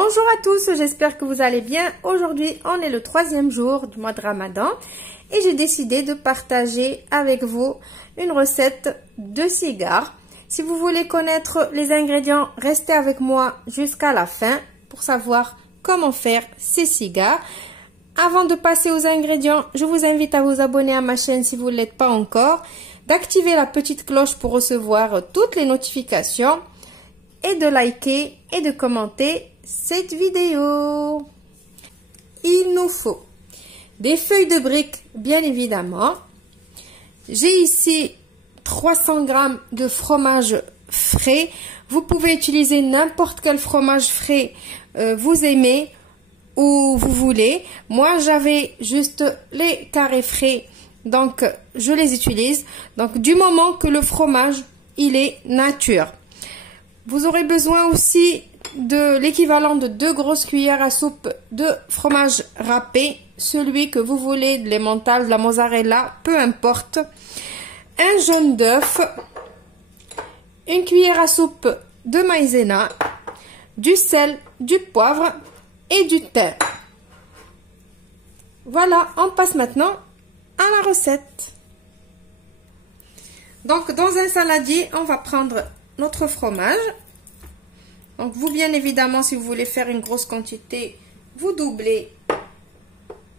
Bonjour à tous, j'espère que vous allez bien. Aujourd'hui, on est le 3e jour du mois de Ramadan et j'ai décidé de partager avec vous une recette de cigares. Si vous voulez connaître les ingrédients, restez avec moi jusqu'à la fin pour savoir comment faire ces cigares. Avant de passer aux ingrédients, je vous invite à vous abonner à ma chaîne si vous ne l'êtes pas encore, d'activer la petite cloche pour recevoir toutes les notifications et de liker et de commenter cette vidéo. Il nous faut des feuilles de briques, bien évidemment. J'ai ici 300 g de fromage frais. Vous pouvez utiliser n'importe quel fromage frais vous aimez ou vous voulez. Moi, j'avais juste les carrés frais, donc je les utilise. Donc, du moment que le fromage, il est nature. Vous aurez besoin aussi de l'équivalent de 2 grosses cuillères à soupe de fromage râpé, celui que vous voulez, de l'emmental, de la mozzarella, peu importe. Un jaune d'œuf, une cuillère à soupe de maïzena, du sel, du poivre et du thym. Voilà, on passe maintenant à la recette. Donc, dans un saladier, on va prendre notre fromage. Donc, vous, bien évidemment, si vous voulez faire une grosse quantité, vous doublez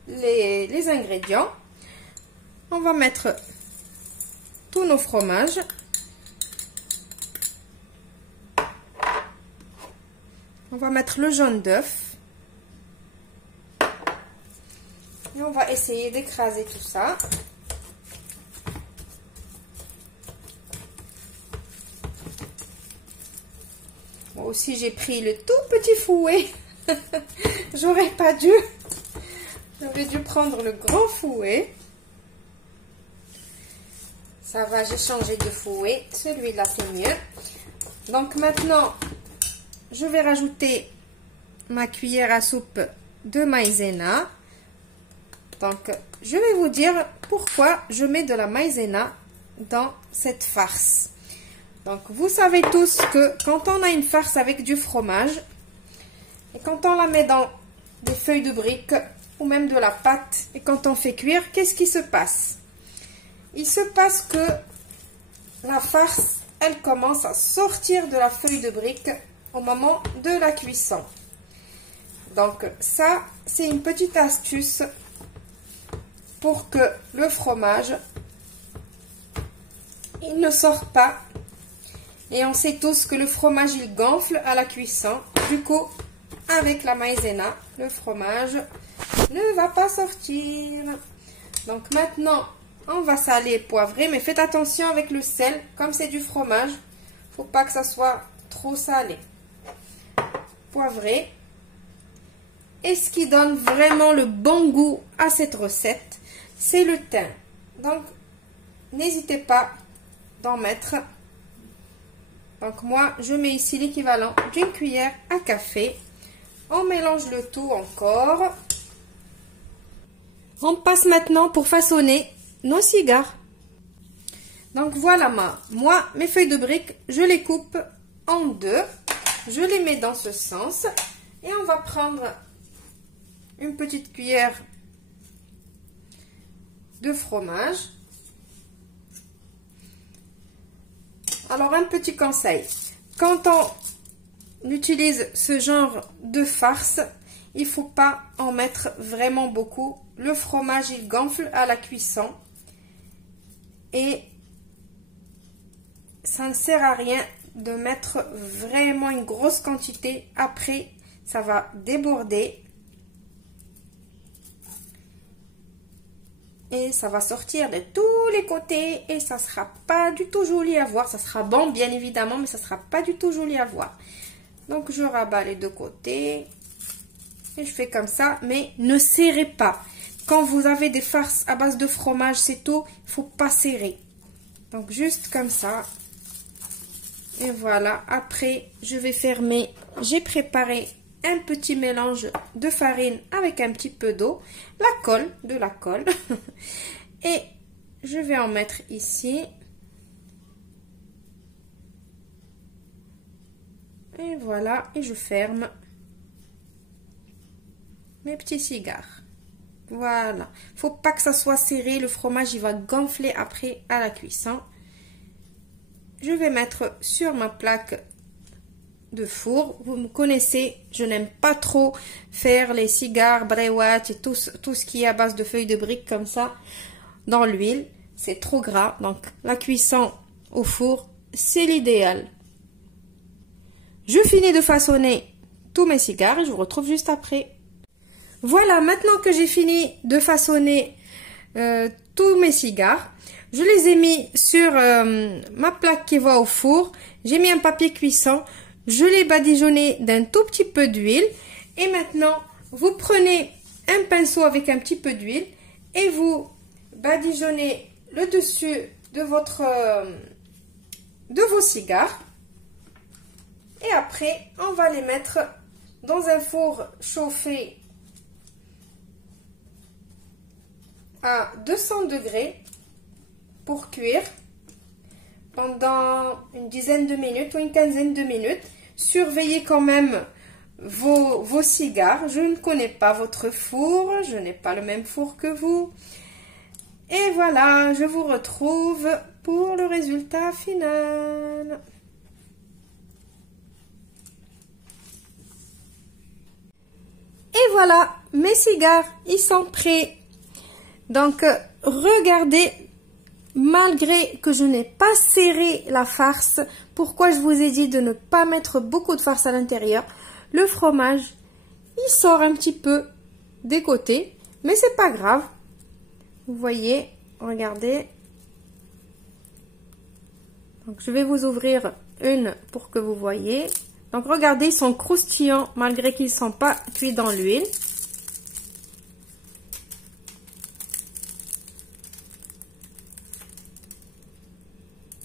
les ingrédients. On va mettre tous nos fromages. On va mettre le jaune d'œuf. Et on va essayer d'écraser tout ça. Moi aussi, j'ai pris le tout petit fouet. J'aurais pas dû. J'aurais dû prendre le grand fouet. Ça va, j'ai changé de fouet. Celui-là, c'est mieux. Donc maintenant, je vais rajouter ma cuillère à soupe de maïzena. Donc, je vais vous dire pourquoi je mets de la maïzena dans cette farce. Donc, vous savez tous que quand on a une farce avec du fromage, et quand on la met dans des feuilles de briques, ou même de la pâte, et quand on fait cuire, qu'est-ce qui se passe? Il se passe que la farce, elle commence à sortir de la feuille de brique au moment de la cuisson. Donc, ça, c'est une petite astuce pour que le fromage, il ne sorte pas. Et on sait tous que le fromage, il gonfle à la cuisson. Du coup, avec la maïzena, le fromage ne va pas sortir. Donc maintenant, on va saler et poivrer. Mais faites attention avec le sel. Comme c'est du fromage, il ne faut pas que ça soit trop salé. Poivrer. Et ce qui donne vraiment le bon goût à cette recette, c'est le thym. Donc, n'hésitez pas d'en mettre. Donc moi, je mets ici l'équivalent d'une cuillère à café. On mélange le tout encore. On passe maintenant pour façonner nos cigares. Donc voilà, moi, mes feuilles de briques, je les coupe en deux. Je les mets dans ce sens. Et on va prendre une petite cuillère de fromage. Alors, un petit conseil, quand on utilise ce genre de farce, il ne faut pas en mettre vraiment beaucoup. Le fromage, il gonfle à la cuisson et ça ne sert à rien de mettre vraiment une grosse quantité. Après, ça va déborder et ça va sortir de tous les côtés et ça sera pas du tout joli à voir. Ça sera bon, bien évidemment, mais ça sera pas du tout joli à voir. Donc, je rabats les deux côtés et je fais comme ça, mais ne serrez pas. Quand vous avez des farces à base de fromage, c'est tout, il faut pas serrer. Donc, juste comme ça. Et voilà, après, je vais fermer. J'ai préparé un petit mélange de farine avec un petit peu d'eau, de la colle. Et je vais en mettre ici. Et voilà, et je ferme. mes petits cigares. Voilà. Faut pas que ça soit serré. Le fromage, il va gonfler après à la cuisson. Je vais mettre sur ma plaque de four. Vous me connaissez, je n'aime pas trop faire les cigares, bréouettes et tout ce qui est à base de feuilles de briques comme ça dans l'huile. C'est trop gras. Donc, la cuisson au four, c'est l'idéal. Je finis de façonner tous mes cigares et je vous retrouve juste après. Voilà, maintenant que j'ai fini de façonner tous mes cigares, je les ai mis sur ma plaque qui va au four. J'ai mis un papier cuisson, je l'ai badigeonné d'un tout petit peu d'huile. Et maintenant, vous prenez un pinceau avec un petit peu d'huile et vous badigeonnez le dessus de vos cigares. Et après, on va les mettre dans un four chauffé à 200 degrés pour cuire pendant une dizaine de minutes ou une quinzaine de minutes. Surveillez quand même vos cigares. Je ne connais pas votre four, je n'ai pas le même four que vous. Et voilà, je vous retrouve pour le résultat final. Et voilà, mes cigares, ils sont prêts. Donc, regardez, malgré que je n'ai pas serré la farce, pourquoi je vous ai dit de ne pas mettre beaucoup de farce à l'intérieur, le fromage, il sort un petit peu des côtés, mais c'est pas grave. Vous voyez, regardez. Donc, je vais vous ouvrir une pour que vous voyez. Donc, regardez, ils sont croustillants malgré qu'ils ne sont pas cuits dans l'huile.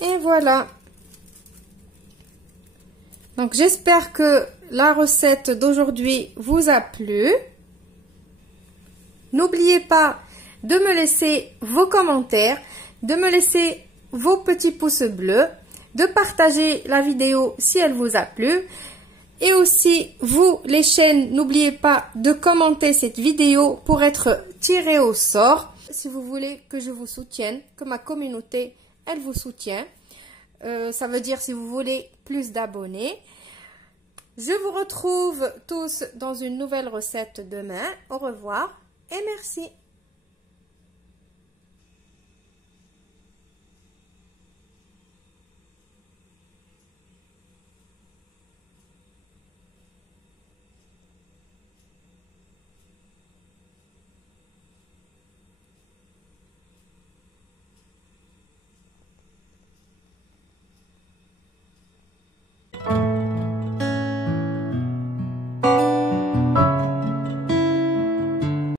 Et voilà. Donc, j'espère que la recette d'aujourd'hui vous a plu. N'oubliez pas de me laisser vos commentaires, de me laisser vos petits pouces bleus, de partager la vidéo si elle vous a plu. Et aussi, vous, les chaînes, n'oubliez pas de commenter cette vidéo pour être tiré au sort. Si vous voulez que je vous soutienne, que ma communauté, elle vous soutient. Ça veut dire si vous voulez plus d'abonnés. Je vous retrouve tous dans une nouvelle recette demain. Au revoir et merci.